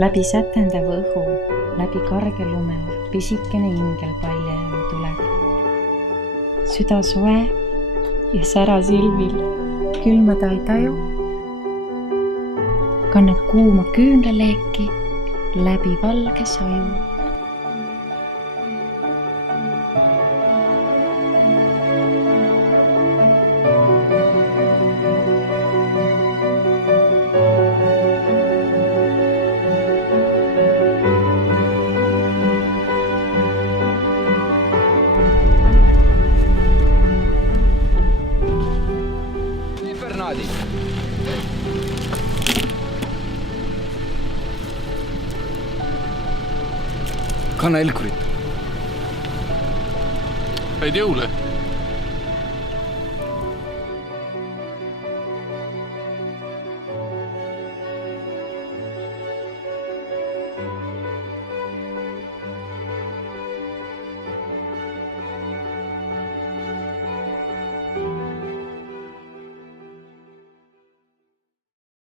Läbi sätendava õhu, läbi karge lume, pisikene ingel paljajalu tuleb. Süda soe ja sära silmil, külma ta ei taju. Kannab kuuma küünlaleeki läbi valge saju. Kanna Elkurit. Häid jõule!